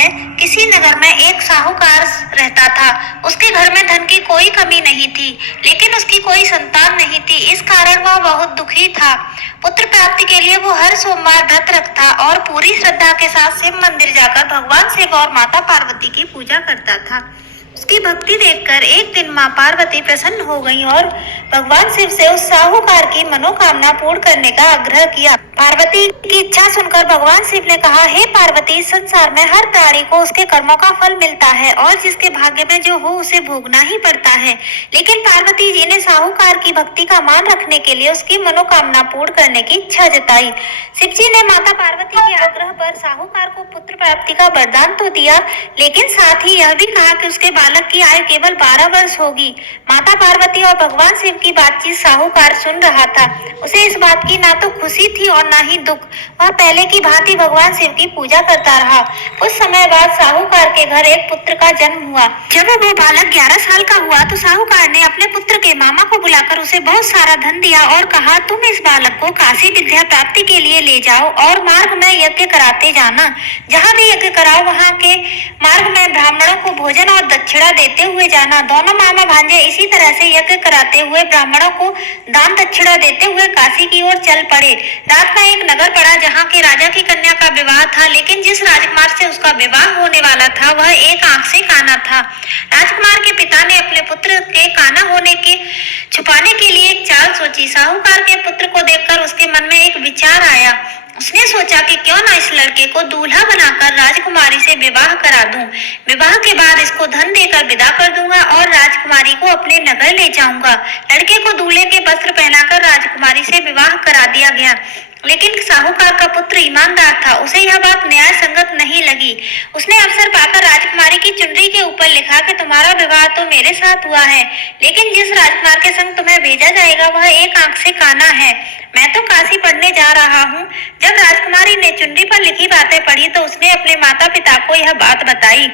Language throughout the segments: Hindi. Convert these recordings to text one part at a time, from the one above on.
है, किसी नगर में एक साहूकार रहता था। उसके घर में धन की कोई कमी नहीं थी, लेकिन उसकी कोई संतान नहीं थी। इस कारण वह बहुत दुखी था। पुत्र प्राप्ति के लिए वो हर सोमवार व्रत रखता और पूरी श्रद्धा के साथ शिव मंदिर जाकर भगवान शिव और माता पार्वती की पूजा करता था। उसकी भक्ति देखकर एक दिन माँ पार्वती प्रसन्न हो गईं और भगवान शिव से उस साहूकार की मनोकामना पूर्ण करने का आग्रह किया। पार्वती की इच्छा सुनकर भगवान शिव ने कहा, हे पार्वती, इस संसार में हर प्राणी को उसके कर्मों का फल मिलता है और जिसके भाग्य में जो हो उसे भोगना ही पड़ता है। लेकिन पार्वती जी ने साहूकार की भक्ति का मान रखने के लिए उसकी मनोकामना पूर्ण करने की इच्छा जताई। शिव जी ने माता पार्वती के आग्रह पर साहूकार को पुत्र प्राप्ति का वरदान तो दिया, लेकिन साथ ही यह भी कहा कि उसके बालक की आयु केवल 12 वर्ष होगी। माता पार्वती और भगवान शिव की बातचीत साहूकार सुन रहा था। उसे इस बात की ना तो खुशी थी और ना ही दुख। वह पहले की भांति भगवान शिव की पूजा करता रहा। कुछ समय बाद साहूकार के घर एक पुत्र का जन्म हुआ। जब वो बालक 11 साल का हुआ तो साहूकार ने अपने पुत्र के मामा को बुलाकर उसे बहुत सारा धन दिया और कहा, तुम इस बालक को काशी विद्या प्राप्ति के लिए ले जाओ और मार्ग में यज्ञ कराते जाना। जहाँ भी यज्ञ कराओ वहाँ के मार्ग में ब्राह्मणों को भोजन और दक्षिणा देते हुए जाना। दोनों मामा भांजे इसी तरह से यज्ञ कराते हुए ब्राह्मणों को दान दक्षिणा देते हुए काशी की ओर चल पड़े। रात में एक नगर पड़ा जहाँ के राजा की कन्या का विवाह था, लेकिन जिस राजकुमार से उसका विवाह होने वाला था वह एक आंख से काना था। राजकुमार के पिता ने अपने पुत्र के काना होने के छुपाने के लिए एक चाल सोची। साहूकार के पुत्र को देखकर उसके मन में एक विचार आया। उसने सोचा कि क्यों ना इस लड़के को दूल्हा बनाकर राजकुमारी से विवाह करा दूं। विवाह के बाद इसको धन देकर विदा कर दूंगा और राजकुमारी को अपने नगर ले जाऊंगा। लड़के को दूल्हे के वस्त्र पहनाकर राजकुमारी से विवाह करा दिया गया, लेकिन साहूकार का पुत्र ईमानदार था। उसे यह बात न्याय संगत नहीं लगी। उसने अवसर पाकर राजकुमारी की चुनरी के ऊपर लिखा कि तुम्हारा विवाह तो मेरे साथ हुआ है, लेकिन जिस राजकुमार के संग तुम्हें भेजा जाएगा वह एक आंख से काना है। मैं तो काशी पढ़ने जा रहा हूँ। जब राजकुमारी ने चुनरी पर लिखी बातें पढ़ी तो उसने अपने माता पिता को यह बात बताई।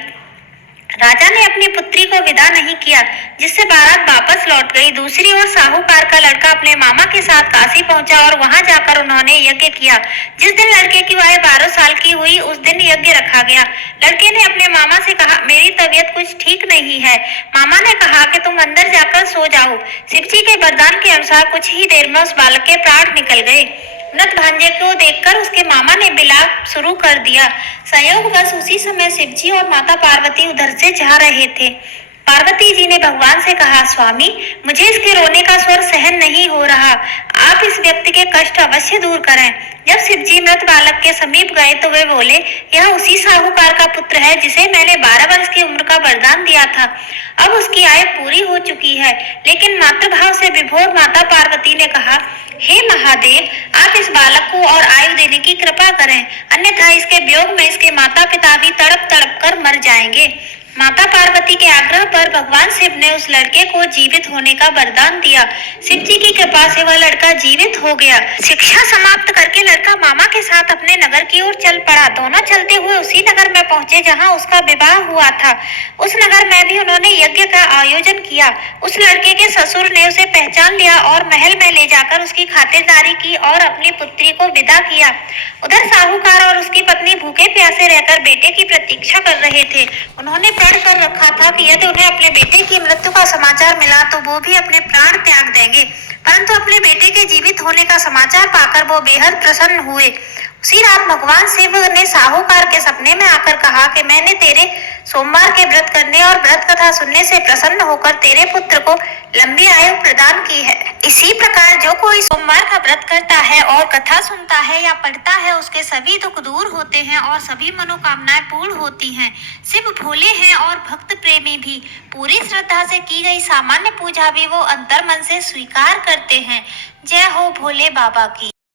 राजा ने अपनी पुत्री को विदा नहीं किया, जिससे बारात वापस लौट गई। दूसरी ओर साहूकार का लड़का अपने मामा के साथ काशी पहुंचा और वहां जाकर उन्होंने यज्ञ किया। जिस दिन लड़के की आयु 12 साल की हुई उस दिन यज्ञ रखा गया। लड़के ने अपने मामा से कहा, मेरी तबीयत कुछ ठीक नहीं है। मामा ने कहा कि तुम अंदर जाकर सो जाओ। शिवजी के वरदान के अनुसार कुछ ही देर में उस बालक के प्राण निकल गए। मृत भांजे को देखकर उसके मामा ने बिलाप शुरू कर दिया। संयोगवश उसी समय शिवजी और माता पार्वती उधर से जा रहे थे। पार्वती जी ने भगवान से कहा, स्वामी, मुझे इसके रोने का स्वर सहन नहीं हो रहा। आप इस व्यक्ति के कष्ट अवश्य दूर करें। जब शिवजी मृत बालक के समीप गए तो वे बोले, यह उसी साहूकार का पुत्र है जिसे मैंने 12 वर्ष की उम्र का वरदान दिया था। अब उसकी आयु पूरी हो चुकी है। लेकिन मातृभाव से विभोर माता पार्वती ने कहा, हे महादेव, आप इस बालक को और आयु देने की कृपा करें, अन्यथा इसके वियोग में इसके माता पिता भी तड़प तड़प कर मर जाएंगे। माता पार्वती के आग्रह पर भगवान शिव ने उस लड़के को जीवित होने का वरदान दिया। शिव जी की कृपा से वह लड़का जीवित हो गया। शिक्षा समाप्त करके लड़का मामा के साथ अपने नगर की ओर चल पड़ा। दोनों चलते हुए उसी नगर में पहुंचे जहां उसका विवाह हुआ था। उस नगर में भी उन्होंने यज्ञ का आयोजन किया। उस लड़के के ससुर ने उसे पहचान लिया और महल में ले जाकर उसकी खातिरदारी की और अपनी पुत्री को विदा किया। उधर साहूकार और उसकी पत्नी भूखे प्यासे रहकर बेटे की प्रतीक्षा कर रहे थे। उन्होंने कर रखा था कि यदि उन्हें अपने बेटे की मृत्यु का समाचार मिला तो वो भी अपने प्राण त्याग देंगे, परंतु अपने बेटे के जीवित होने का समाचार पाकर वो बेहद प्रसन्न हुए। उसी रात भगवान शिव ने साहूकार के सपने में आकर कहा कि मैंने तेरे सोमवार के व्रत करने और व्रत कथा सुनने से प्रसन्न होकर तेरे पुत्र को लंबी आयु प्रदान की है। इसी प्रकार जो कोई सोमवार का व्रत करता है और कथा सुनता है या पढ़ता है उसके सभी दुख दूर होते हैं और सभी मनोकामनाएं पूर्ण होती हैं। शिव भोले हैं और भक्त प्रेमी भी। पूरी श्रद्धा से की गई सामान्य पूजा भी वो अंतर मन से स्वीकार करते हैं। जय हो भोले बाबा की।